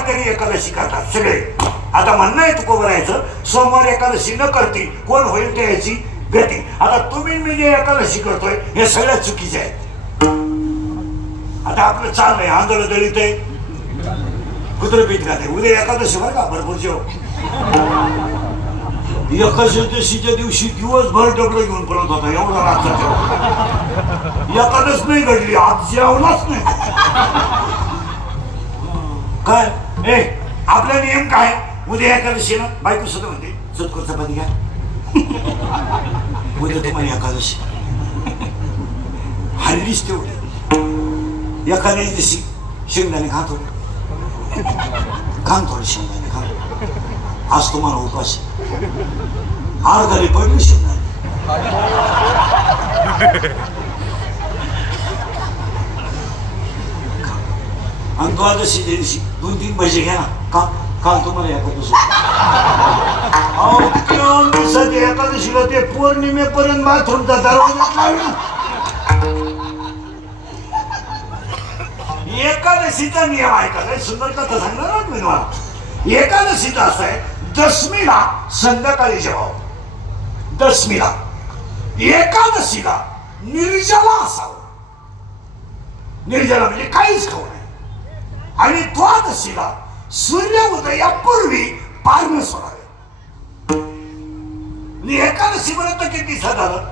वारकरी एकादशी करतात सगळे. आता म्हणणं आहे तुकोबरायचं सोमवार एकादशी न करती कोण होईल ते याची गती. आता तुम्ही मी जे एकादशी करतोय हे सगळ्यात चुकीचे आहेत. आता आपलं चाललंय आंधळ दळीत आहे कुत्र पीठ घालते. उद्या एकादशी बरं का भरपूर जेव. एकादशीच्या दिवशी दिवसभर डबडं घेऊन पडत होता एवढा रातचा जेव. एकादश नाही घडली आज जेवलाच नाही. काय ए आपला नियम काय उद्या एकादशी ना बायको सुद्धा म्हणते चतकोर चपाती घ्या उद्या तुम्हाला एकादशी. हल्लीच तेवढी एखाद्या दिवशी शेंगदाणे खा थोडे शेंगदाणे खा. आज तुम्हाला उपाशी आरगाली पडली शेंगदाणे. आणि द्वादशीच्या दिवशी 2-3 भजे घ्या ना का काल तुम्हाला एकादशी. एकादशीला ते पौर्णिमेपर्यंत बाथरूमचा दरवाजा एकादशीचा नियम आहे का. सुंदर कथा सांगणार मी तुम्हाला. एकादशीचा असं आहे दशमीला संध्याकाळी जेवावं. दशमीला एकादशीला निर्जला असावं. निर्जला म्हणजे काहीच खाऊ नये. आणि द्वादशीला सूर्य उदयापूर्वी पारण सोडावे. एकादशी पर्यंत किती दिवसात झालं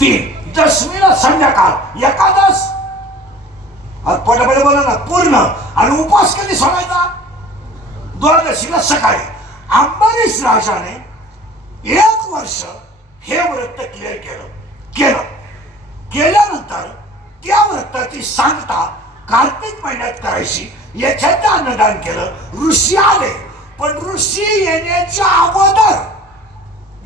3. दशमीला संध्याकाळ एकादश पटापट बोला ना पूर्ण. आणि उपवास कधी सोडायचा द्वादशीला सकाळी. अंबरीश राजाने 1 वर्ष हे व्रत क्लिअर केल्यानंतर त्या व्रताची सांगता कार्तिक महिन्यात करायची. याच्यात अन्नदान केलं. ऋषी आले पण ऋषी येण्याच्या अगोदर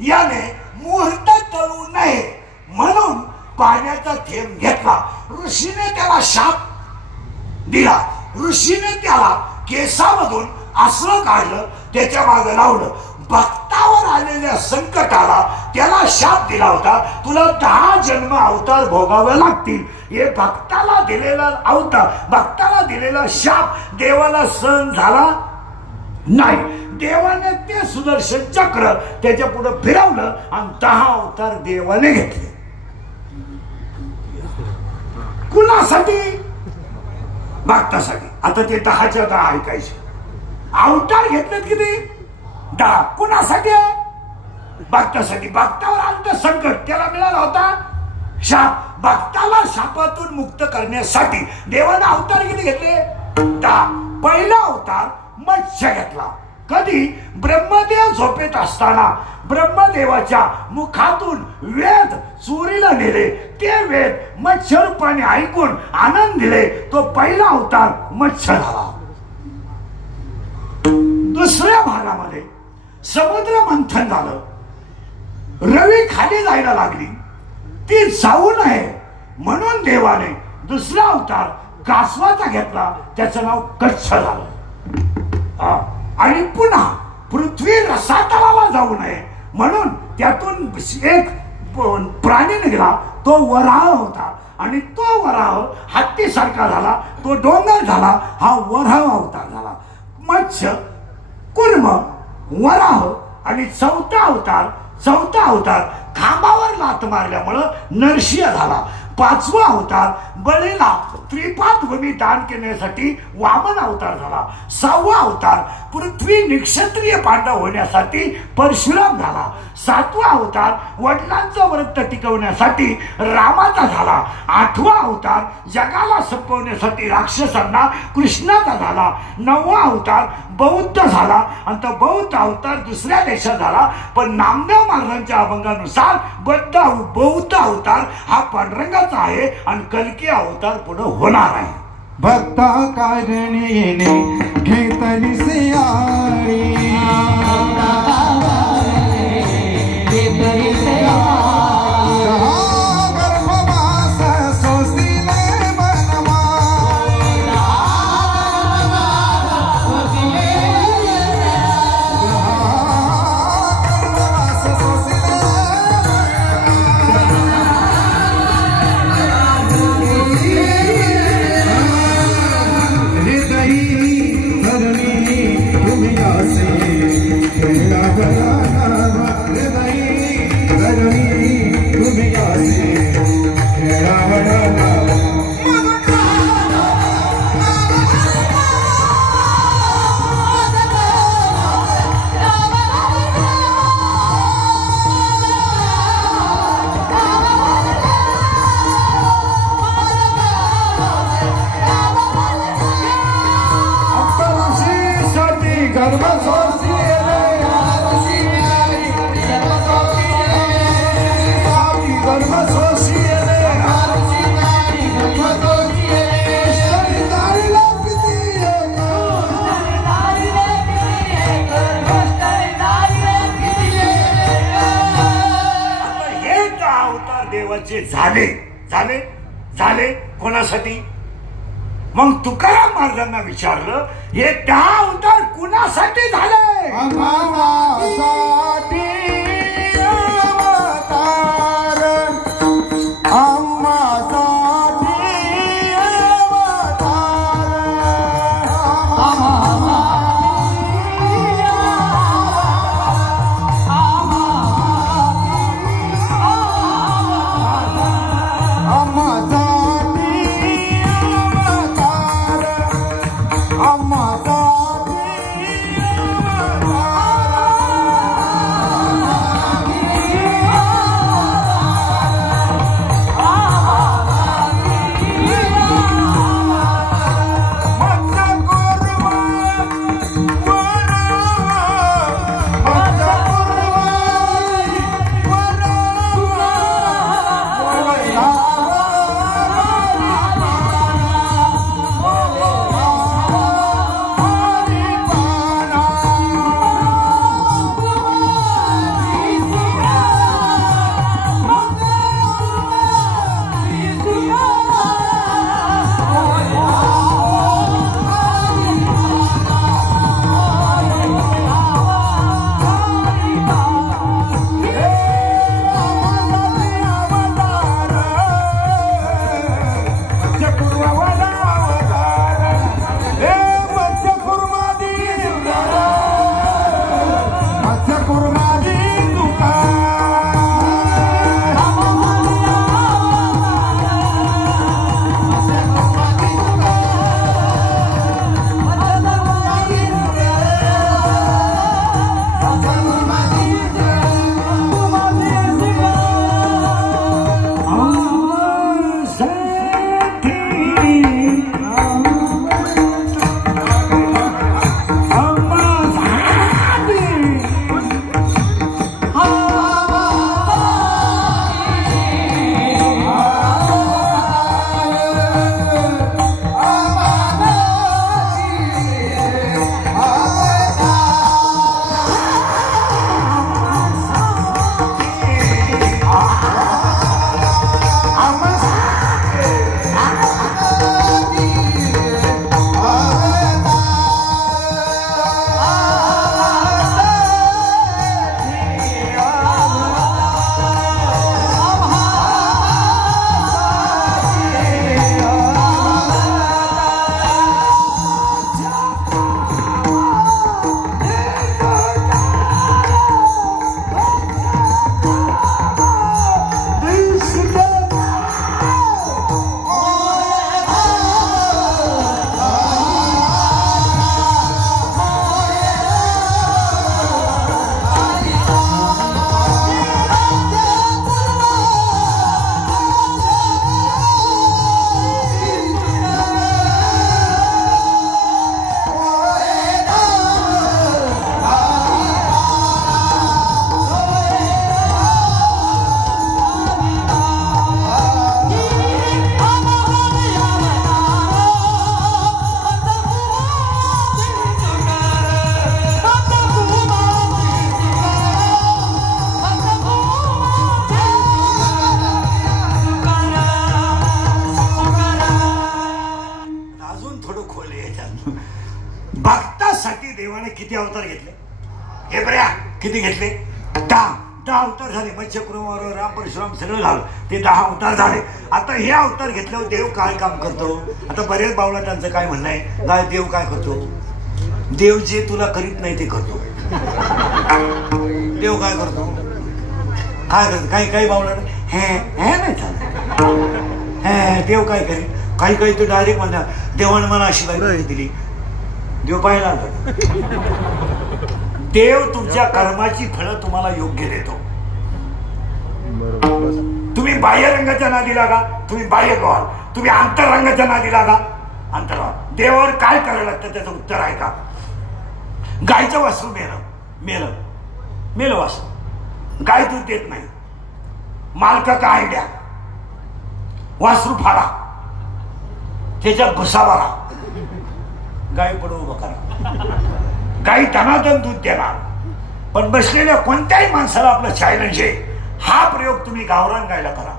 याने मुहूर्त टळू नये म्हणून पाण्याचा थेंब घेतला. ऋषीने त्याला शाप दिला. ऋषीने त्याला केसामधून आसनं काढलं त्याच्या मागे लावलं. भक्तावर आलेल्या संकटाला त्याला शाप दिला होता तुला 10 जन्म अवतार भोगावे लागतील. हे भक्ताला दिलेला अवतार भक्ताला दिलेला शाप देवाला सहन झाला नाही. देवाने ते सुदर्शन चक्र त्याच्या पुढे फिरवलं आणि 10 अवतार देवाने घेतले. कुणासाठी भक्तासाठी. आता ते 10च्या 10 ऐकायचे. अवतार घेतलेत किती 10. कुणासाठी भक्तासाठी. भक्तावर आलं संकट त्याला मिळाला होता शाप. भक्ताला शापातून मुक्त करण्यासाठी देवाने अवतार किती घेतले 10. पहिला अवतार मत्स्य घेतला. कधी ब्रह्मदेव झोपेत असताना ब्रह्मदेवाच्या मुखातून वेद चोरीला नेले. ते वेद मत्स्य रूपाने ऐकून आनंद दिले. तो पहिला अवतार मत्स्य झाला. दुसऱ्या भागामध्ये समुद्र मंथन झालं. रवी खाली जायला लागली. ती जाऊ नये म्हणून देवाने दुसरा अवतार कासवाचा घेतला. त्याचं नाव कच्छ झालं. आणि पुन्हा पृथ्वी रसातलाला जाऊ नये म्हणून त्यातून एक प्राणी निघाला. तो वराह होता आणि तो वराह हत्तीसारखा झाला. तो डोंगर झाला. हा वराह अवतार झाला. मत्स्य कुर्म वराह आणि चौथा अवतार खांबावर लात मारल्यामुळं नरसिंह झाला. 5वा अवतार बळीला त्रिपाद भूमी दान करण्यासाठी वामन अवतार झाला. 6वा अवतार पृथ्वी निक्षत्रिय पांडव होण्यासाठी परशुराम झाला. 7वा अवतार वडिलांचं व्रत टिकवण्यासाठी रामाचा झाला. 8वा अवतार जगाला संपवण्यासाठी राक्षसांना कृष्णाचा झाला. 9वा अवतार बौद्ध झाला आणि तो बौद्ध अवतार दुसऱ्या देशात झाला. पण नामदेव महाराजांच्या अभंगानुसार बौद्ध अवतार हा पांडुरंगाचा आहे आणि कल्की अवतार पुढे होणार आहे. भक्ता कारणे येणे घेतली सियाळी. हृदयी झाले झाले झाले कोणासाठी? मग तुकाराम महाराजांना विचारलं हे 10 अवतार कुणासाठी झाले? आम्हासाठी अवतार, आम्हासाठी भक्तासाठी देवाने किती अवतार घेतले? हे बऱ्या किती घेतले? 10 अवतार झाले. मत्स्यकुर्म राम परशुराम सगळं झालं, ते 10 अवतार झाले. आता हे अवतार घेतल्यावर देव काय काम करतो? आता बरेच बावळाटांचं काय म्हणणं आहे, काय देव काय करतो? देव जे तुला करीत नाही ते करतो. देव काय करतो? काय करतो? काही बावळा हे नाही चालत. हे देव काय करेल? काही तो डायरेक्ट म्हणतात देवाने मला अशी बाई दिली. देव पाहिला आला. देव तुमच्या कर्माची फळं तुम्हाला योग्य देतो. तुम्ही बाह्य रंगाच्या नादी लागा, तुम्ही बाह्य व्हाल. तुम्ही अंतरंगाच्या नादी लागा, अंतर व्हाल. देवावर काय करायला लागतं त्याचं उत्तर आहे का? गायचं वासरू मेलं वासरू. गाय दूध देत नाही. मालका काय द्या, वासरू फाडा, त्याच्यात भुसा भरा, गाय पडू उभं करा. गाई दणादण दूध देणार. पण बसलेल्या कोणत्याही माणसाला आपलं चॅलेंज आहे. हा प्रयोग तुम्ही गावरान गायला करा.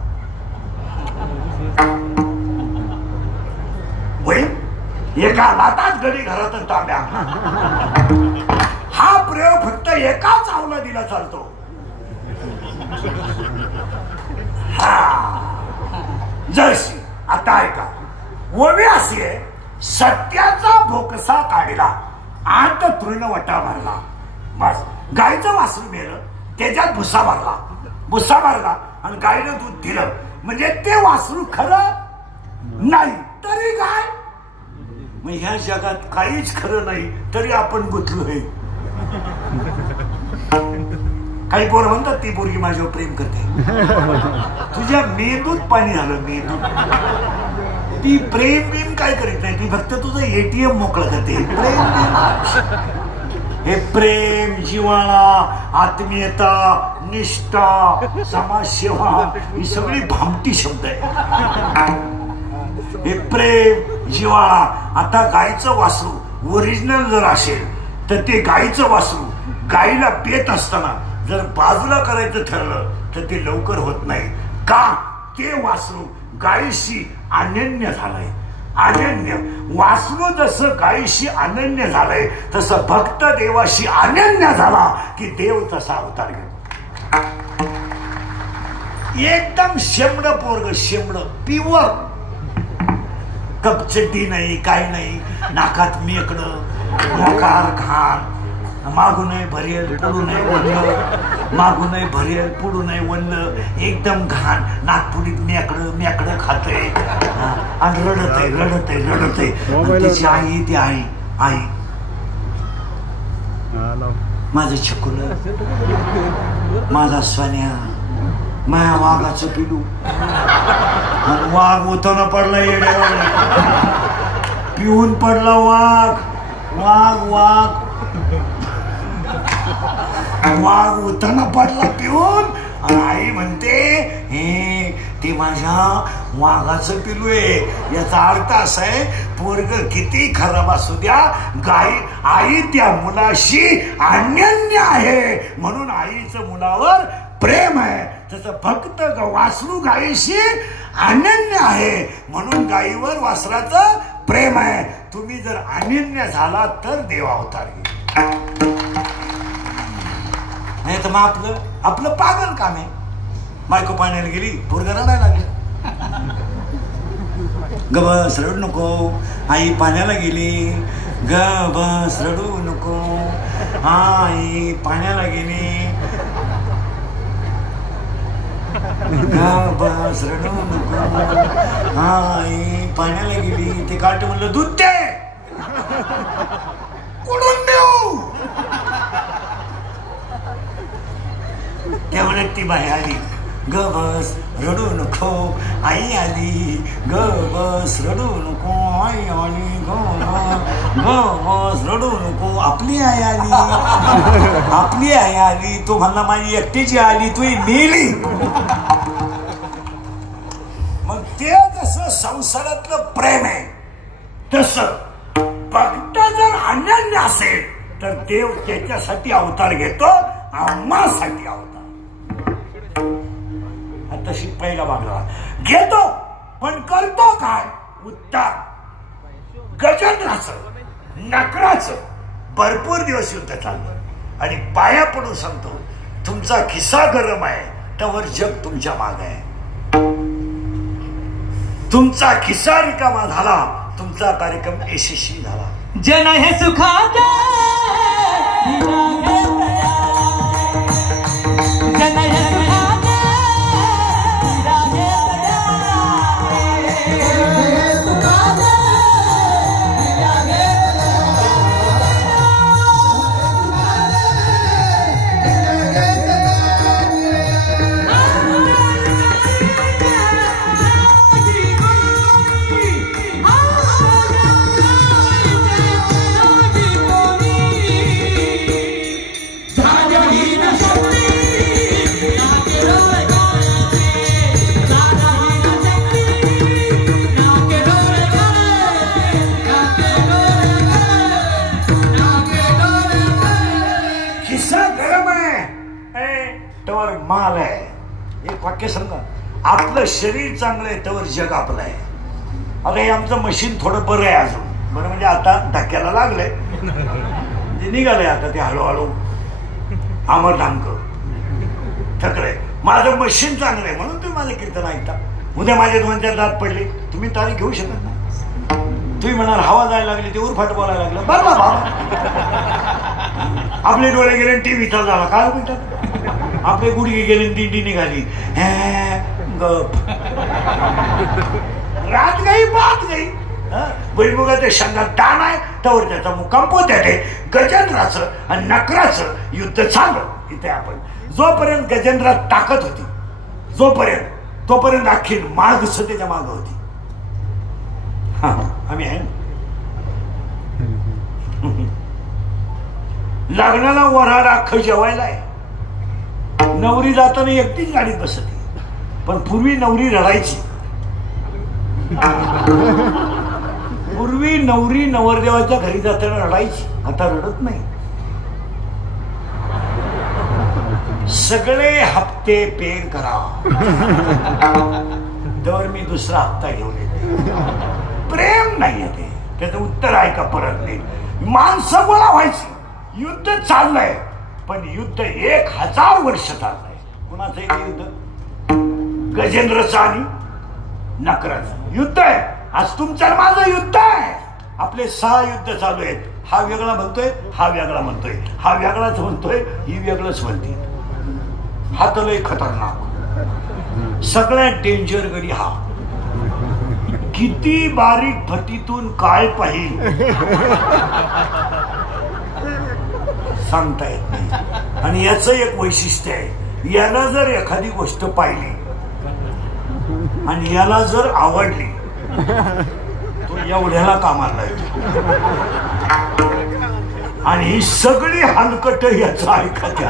होईल एका लाटात गडी घरातून तांब्या. हा प्रयोग फक्त एकाच आवला दिला चालतो. जर्सी आता ऐका. ओवी अशी आहे, सत्याचा भोकसा काढला आत तृण वटा भरला. बस गायचं वासरू मेलं, त्याच्यात भुसा भरला आणि गायनं दूध दिलं. म्हणजे ते वासरू खरं नाही तरी काय. मग ह्या जगात काहीच खरं नाही तरी आपण गुंतलोय. काही पोरं म्हणतात ती पोरगी माझ्यावर प्रेम करते. तुझ्या मेंदूत पाणी झालं. मेंदूत ती प्रेम बिम काय करीत नाही. ती फक्त तुझं एटीएम मोकळं करते. हे प्रेम, जिव्हाळा, आत्मीयता, निष्ठा, समाजसेवा ही सगळी भामटी शब्द आहे. हे प्रेम, जिव्हाळा. आता गायचं वासरू ओरिजिनल जर असेल तर ते गायचं वासरू गायीला पेत असताना जर बाजूला करायचं ठरलं तर ते लवकर होत नाही. का? ते वासरू गायीशी अनन्य झालंय. अनन्य वासरू जसं गायीशी अनन्य झालंय तसं भक्त देवाशी अनन्य झाला की देव तसा अवतार घेतो. एकदम शेंबड पोरग, शेंबड प्युअर. कपचड्डी नाही, काय नाही, नाकात मेकडं, मोकार घाण, मागूनही भरेल पुढूनही वल्ल, मागूनही भरेल पुढूनही वल्ल, एकदम घाण. नागपुडीत मेकडं खातंय आणि रडत आहे. त्याची आई ती आई माझं छकुल, माझा स्वान्या, माया वाघाचं पिलू. वाघ उताना पडला येड्यावर, पिऊन पडला वाघ उताना पडला पिऊन. आई म्हणते हे ते माझ्या वाघाचं पिलू आहे. याचा अर्थ असा आहे पोरग किती खराब असू द्या, आई त्या मुलाशी अनन्य आहे म्हणून आईचं मुलावर प्रेम आहे. तसं फक्त वासरू गायीशी अनन्य आहे म्हणून गायीवर वासराचं प्रेम आहे. तुम्ही जर अनन्य झाला तर देव अवतार घेईल. नाही तर मग आपलं पागल काम आहे. बायको पाण्याला गेली, पोरगं रडायला लागलं. ग बस रडू नको, आई पाण्याला गेली. ग बस रडू नको, आई पाण्याला गेली. ग बस रडू नको, आई पाण्याला गेली. ते काट म्हणलं दूध दे, कुठून देऊ. त्यामुळे ती बाई आली. ग बस रडू नको, आई आली. ग बस रडू नको, आई आली. ग बस रडू नको, आपली आई आली. तो म्हणला माझी एकटीची आली, तू मेली. मग ते जसं संसारातलं प्रेम आहे तसं भक्त जर अनन्य असेल तर देव त्याच्यासाठी अवतार घेतो, आम्हासाठी अवतार. तशी पहिला भागला घेतो पण करतो काय. उत्तर गजेंद्राचं नकराचं भरपूर दिवस युद्ध चाललं आणि पाया पडून सांगतो तुमचा खिसा गरम आहे त्यावर जग तुमच्या माग आहे. तुमचा खिसा रिकामा झाला, तुमचा कार्यक्रम यशस्वी झाला. जन हे सुखाचा त्यावर माल आहे. एक वाक्य सांगा, आपलं शरीर चांगलं आहे त्यावर जग आपलं आहे. आता हे आमचं मशीन थोडं बरं आहे अजून, बरं म्हणजे आता धक्क्याला लागलंय, म्हणजे निघालंय आता ते हळूहळू आमर धामक थकलंय. माझं मशीन चांगलं आहे म्हणून तुम्ही माझे कीर्तन ऐकता. उद्या माझे 2-4 दात पडले, तुम्ही तारीख घेऊ शकत नाही. तुम्ही म्हणाल हवा जायला लागली, ते उरफाट बोलायला लागलं, बरं बाबा. आपले डोळे गेले टीव्ही चालू झाला, काय म्हणतात, आपले गुडघे गेले दिंडी निघाली, गप रात गई बात गई. भुईमुगाच्या शेंगात दाण आहे त्यावर त्याचा मुक्काम पोत्यात आहे. गजेंद्राचं आणि नकराचं युद्ध चाललं इथे. आपण जोपर्यंत गजेंद्रात ताकद होती, तोपर्यंत अख्खी माग त्याच्या माग होती. आम्ही आहे लग्नाला वऱ्हाड अख्खं जेवायला आहे. नवरी जाताना एकटीच गाडीत बसते, पण पूर्वी नवरी रडायची. पूर्वी नवरी नवरदेवाच्या घरी जाताना रडायची, आता रडत नाही. सगळे हप्ते पेड करा तर मी दुसरा हप्ता घेऊन येते. प्रेम नाही येते, त्याचं उत्तर आहे का परत नाही. माणसं गोळा व्हायची, युद्ध चाललंय, पण युद्ध 1000 वर्ष चाललंय. कुणाचं युद्ध? गजेंद्रचं आणि नकराचं युद्ध आहे. आज तुमचं माझं युद्ध आहे. आपले 6 युद्ध चालू आहेत. हा वेगळा म्हणतोय, हा वेगळा म्हणतोय, हा वेगळाच म्हणतोय, ही वेगळंच म्हणते. हा तर लय खतरनाक, सगळ्यात डेंजर गडी हा. किती बारीक फटीतून काय पाहिजे सांगता येत नाही. आणि याचं एक वैशिष्ट्य आहे, याला जर एखादी गोष्ट पाहिली आणि याला जर आवडली तो एवढ्याला कामाला येतो. आणि ही सगळी हलकट याचं ऐकत्या.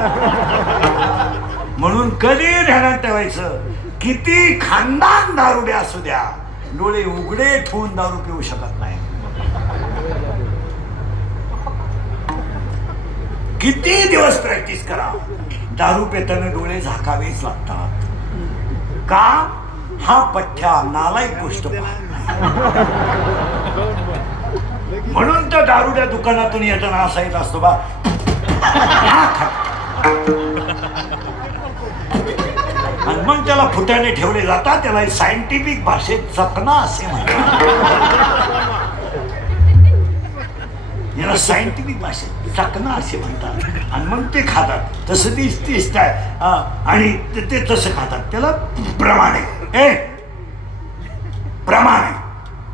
म्हणून कधी ध्यानात ठेवायचं, किती खानदान दारुडे असू द्या, डोळे उघडे ठेवून दारू पिऊ शकत नाही. किती दिवस प्रॅक्टिस करा, दारू पेताना डोळे झाकावेच लागतात. का? हा पठ्ठ्या नालायक गोष्ट म्हणून तर दारूच्या दुकानातून येताना असा येत असतो बा. आणि मग त्याला फुट्याने ठेवले जातात. त्याला सायंटिफिक भाषेत चकना असे म्हणतात. याला सायंटिफिक भाषेत चकना असे म्हणतात. आणि मग ते खातात. तसं दिसत आणि ते तसं खातात. त्याला प्रमाणे प्रमाणे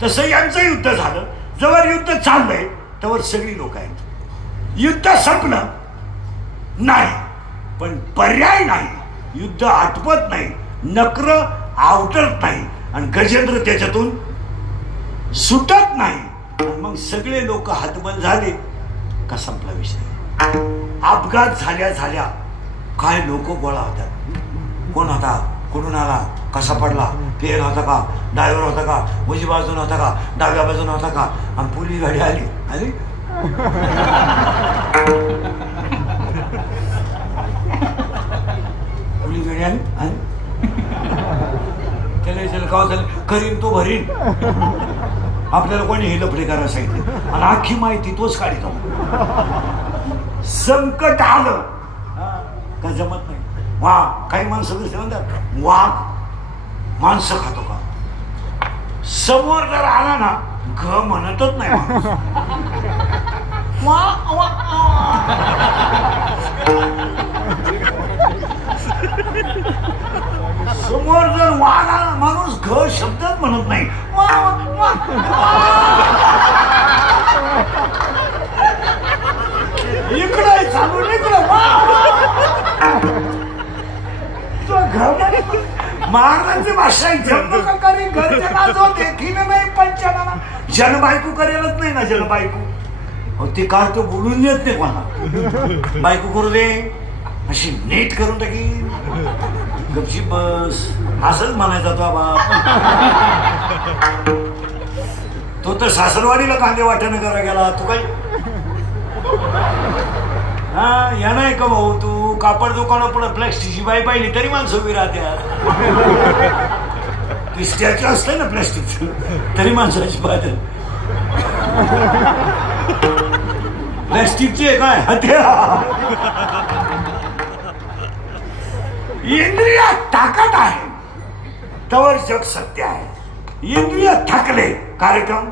तसं यांचं युद्ध झालं. जवळ युद्ध चाललंय त्यावर सगळी लोक आहेत. युद्ध संपलं नाही, पण पर्याय नाही. युद्ध आटपत नाही, नक्र आवटत नाही, आणि गजेंद्र त्याच्यातून सुटत नाही. आणि मग सगळे लोक हातबल झाले का संपला विषय. अपघात झाल्या काय लोक गोळा होतात. कोण होता, कुठून आला, कसा पडला, फेल होता का, ड्रायव्हर होता का, उजवी बाजून होता का, डाव्या बाजून होता का. आणि पोलीस गाडी आली पोलीस गाडी आली त्याला का झालं, करीन तो भरीन. आपल्याला कोणी हे लफडे करायला सांगितले, आणि अख्खी माहिती तोच काढितो. संकट आलं का जमत नाही. वा काही माणसं म्हणतात वाघ माणसं खातो का. समोर जर आला ना घ म्हणतच नाही माणूस. समोर जर वाघ आला माणूस घ शब्दच म्हणत नाही. इकडे चालू इकडे महाराजांची भाषा जन्मकारी घरच्या जो देखील नाही पंचाना जनबायको करेलच नाही ना. जनबायको ते काय तो बोलून देत नाही कोणा. बायको करू दे अशी नीट करून टाकी, गपची बस असंच म्हणायचा तो बाप. तो तर सासरवाडीला कांदे वाटणं करा गेला. तू काय हा या नाही का भाऊ, तू कापड दुकान पुढे प्लॅस्टिकची बाई पाहिली तरी माणसं उभी राहते. ती स्टॅच्यू असते ना प्लॅस्टिकचं तरी माणसाची पाहते. प्लॅस्टिकचे काय हत्या. इंद्रिय ताकद आहे तवर जग सत्य आहे. इंद्रिय थकले कार्यक्रम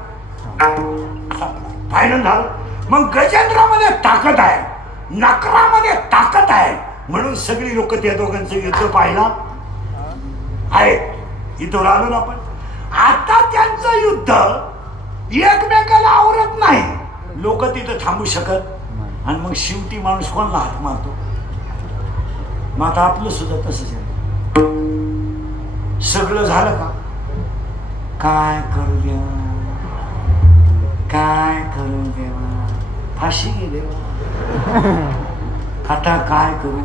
फायनल झालं. मग गजेंद्रामध्ये ताकद आहे, नकरामध्ये ताकद आहे म्हणून सगळी लोक त्या दोघांचं युद्ध पाहिला आहे. इथं आलो ना आपण. आता त्यांचं युद्ध एकमेकाला आवरत नाही. लोक तिथं थांबू शकत आणि मग शेवटी माणूस कोणाला हात मारतो. मग आता आपलं सुद्धा तसंच आहे. सगळं झालं का काय करू देवा, काय करू देवा, फाशी घे देवा, आता काय करू.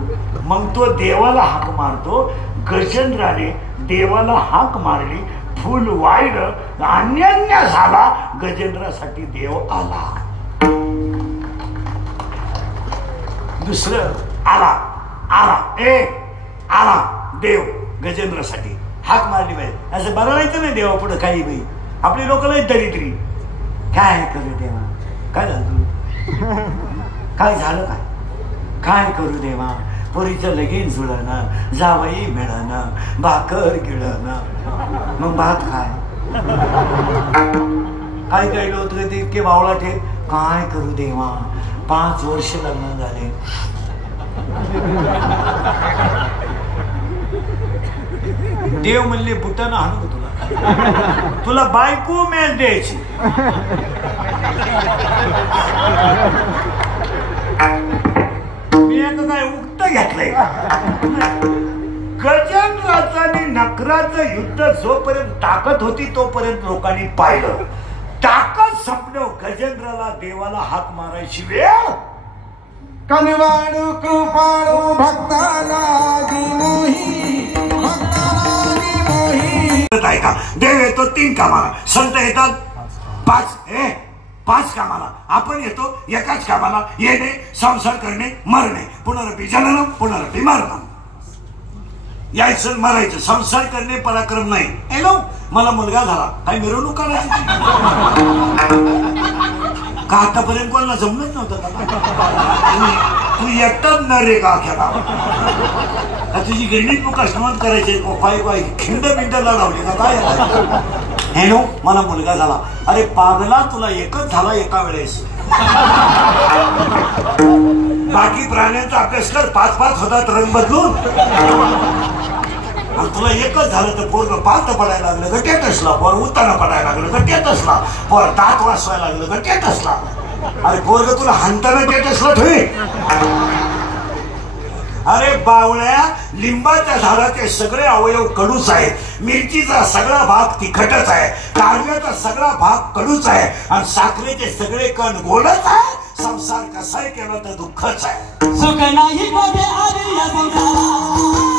मग तो देवाला हाक मारतो. गजेंद्राने देवाला हाक मारली, फुल वाहिलं, अन्यान्य झाला. गजेंद्रासाठी देव आला. दुसरं आला आला आला देव गजेंद्रासाठी हाक मारली पाहिजे. असं बरं नाही तर नाही देवा पुढे काही बाई. आपली लोक नाही दरिद्री. काय करू देवा, काय झालं, काय झालं, काय काय करू देवा. पोरीचं लगीन जुळणं, जावई मिळणं, भाकर गिळणं, मग भात काय काय काय लोक ते इतके बावळाटे. काय करू देवा, 5 वर्ष लग्न झाले. देव म्हणले बुटानं हाणू तुला, तुला बायको मॅच द्यायची. मी एक काय उक्त घेतलंय. गजेंद्राचं आणि नकराचं युद्ध जोपर्यंत ताकद होती तोपर्यंत लोकांनी पाहिलं. ताकद संपलो गजेंद्राला देवाला हाक मारायची वेळ. कनवाळू कृपाळू भक्ताला मोही, भक्ताला मोही. ऐका, देव येतो 3 कामाला, संत येतात 5 कामाला. आपण येतो एकाच कामाला, येणे, संसार करणे, मरणे. पुनरपी जननम पुनरपी मरणम. यायचं मरायचं. संसार करणे पराक्रम नाही. हॅलो, मला मुलगा झाला, काही मिरवणूक करायची का? आतापर्यंत कोणाला जमलंच नव्हतं का? तू एकटाच न रे का खेळा. तुझी गिरणीत लोक श्रमण करायचे, खिंड बिंडला लावली का काय? हॅलो, मला मुलगा झाला. अरे पागला, तुला एकच झाला एका वेळेस. बाकी प्राण्यांचा अभ्यास कर, 5 होतात रंग बदलून. आणि तुला एकच झालं तर पोरग पालत पडायला लागलं का टेटसला, पोर उताना पडायला लागलं का टेटसला, पोर दात वाचवायला लागलं का टेटसला. अरे पोरग तुला हाणताना टेटसला ठेवे. अरे बावळ्या, लिंबाच्या झाडाचे सगळे अवयव कडूच आहेत. मिरचीचा सगळा भाग तिखटच आहे. कारल्याचा सगळा भाग कडूच आहे. आणि साखरेचे सगळे कण गोडच आहे. संसार कसाही केला तर दुःखच आहे. सुख नाही मध्ये आली या संसारात.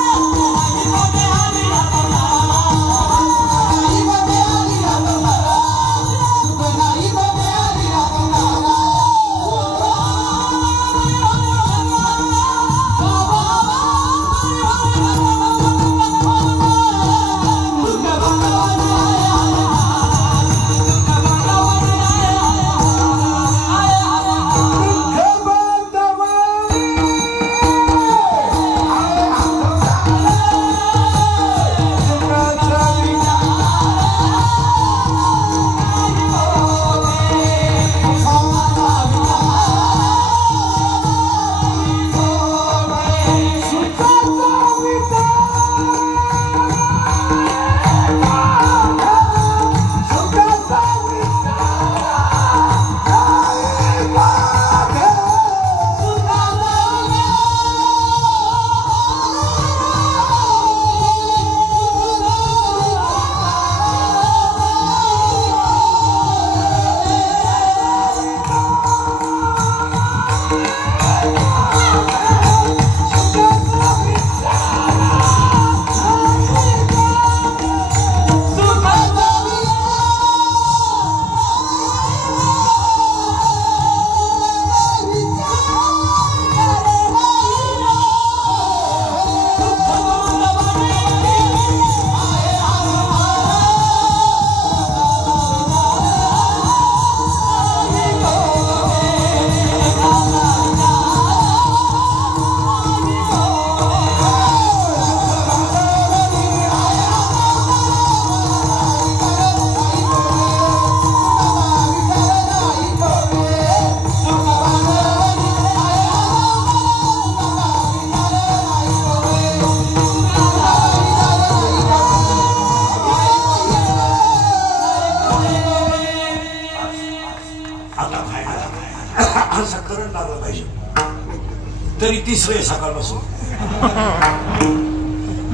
तरी तिसरे सकाळपासून.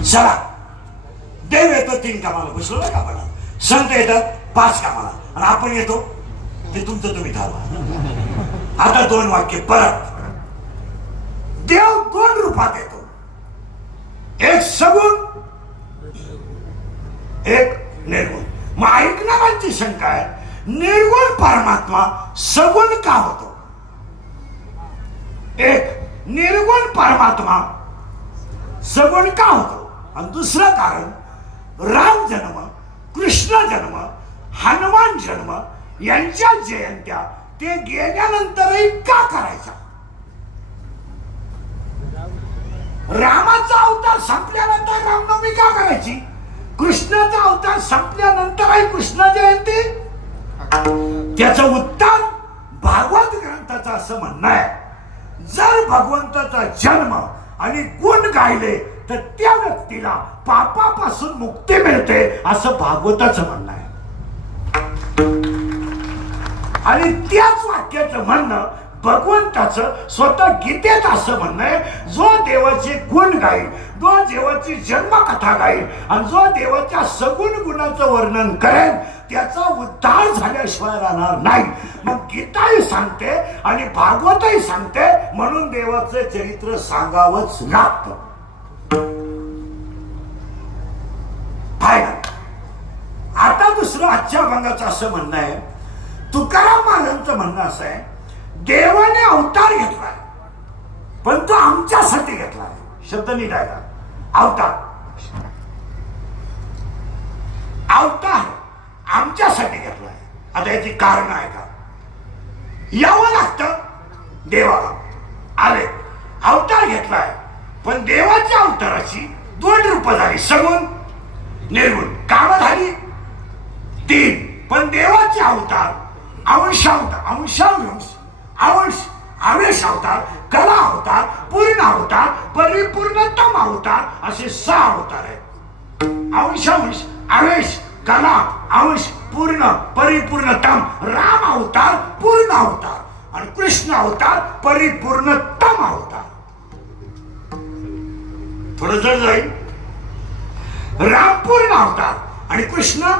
चला, देव येतो 3 कामाला, बसलो नाही का आपण. संत येतात 5 कामाला आणि आपण येतो ते तुमचं तुम्ही ठरवा. आता 2 वाक्य परत. देव 2 रूपात येतो, एक सगुण, एक निर्गुण. मग ऐकणाऱ्यांची शंका आहे, निर्गुण परमात्मा सगुण का होतो? एक, निर्गुण परमात्मा सगुण का होतो? आणि दुसरं कारण, राम जन्म, कृष्ण जन्म, हनुमान जन्म यांच्या जयंत्या ते गेल्यानंतरही का करायचा? रामाचा अवतार संपल्यानंतर रामनवमी का करायची? कृष्णाचा अवतार संपल्यानंतरही कृष्ण जयंती? त्याचं उत्तर भागवत ग्रंथाचं असं म्हणणं आहे, जर भगवंताचा जन्म आणि गुण गायले तर त्या व्यक्तीला पापापासून मुक्ती मिळते, असं भागवताचं म्हणणं आहे. आणि त्याच वाक्याचं म्हणणं भगवंताचं स्वतः गीतेत असं म्हणणं आहे, जो देवाचे गुण गाईल, जो देवाची जन्मकथा गाईल आणि जो देवाच्या सगुण गुणाचं वर्णन करेल त्याचा उद्धार झाल्याशिवाय राहणार नाही. मग गीताही सांगते आणि भागवतही सांगते, म्हणून देवाचं चरित्र सांगावंच लागतं. आता दुसरं आजच्या अभंगाचं असं म्हणणं आहे, तुकाराम महाराजांचं म्हणणं असं आहे, देवाने अवतार घेतलाय पण तो आमच्यासाठी घेतलाय. शब्द नीट आहे का? अवतार, अवतार आमच्यासाठी घेतलाय. आता याची कारण आहे का? यावं लागतं देवाला. आले, अवतार घेतलाय पण देवाच्या अवताराची 2 रूपं झाली, सगुण, निर्गुण. कामं झाली 3, पण देवाचे अवतार अंशावतार, अंशांश, अंश, आवेश अवतार, कला अवतार, पूर्ण अवतार, परिपूर्णतम अवतार, असे 6 अवतार आहेत. अंशांश, आवेश, कला, अंश, पूर्ण, परिपूर्णतम. राम अवतार पूर्ण अवतार आणि कृष्ण अवतार परिपूर्णतम अवतार. थोडं जड जाईल. राम पूर्ण अवतार आणि कृष्ण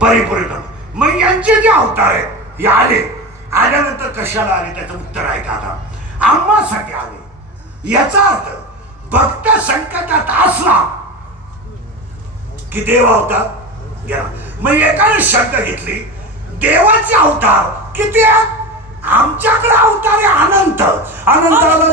परिपूर्ण. मग यांचे जे अवतार आहेत हे आले, आल्यानंतर कशाला आले त्याचं उत्तर आहे का? आता आम्हासाठी आले. याचा अर्थ भक्त संकटात असला की देव अवतार गेला. मग एकाने शब्द घेतली, देवाचे अवतार किती आहेत? आमच्याकडे अवतार आहे अनंत. अनंताला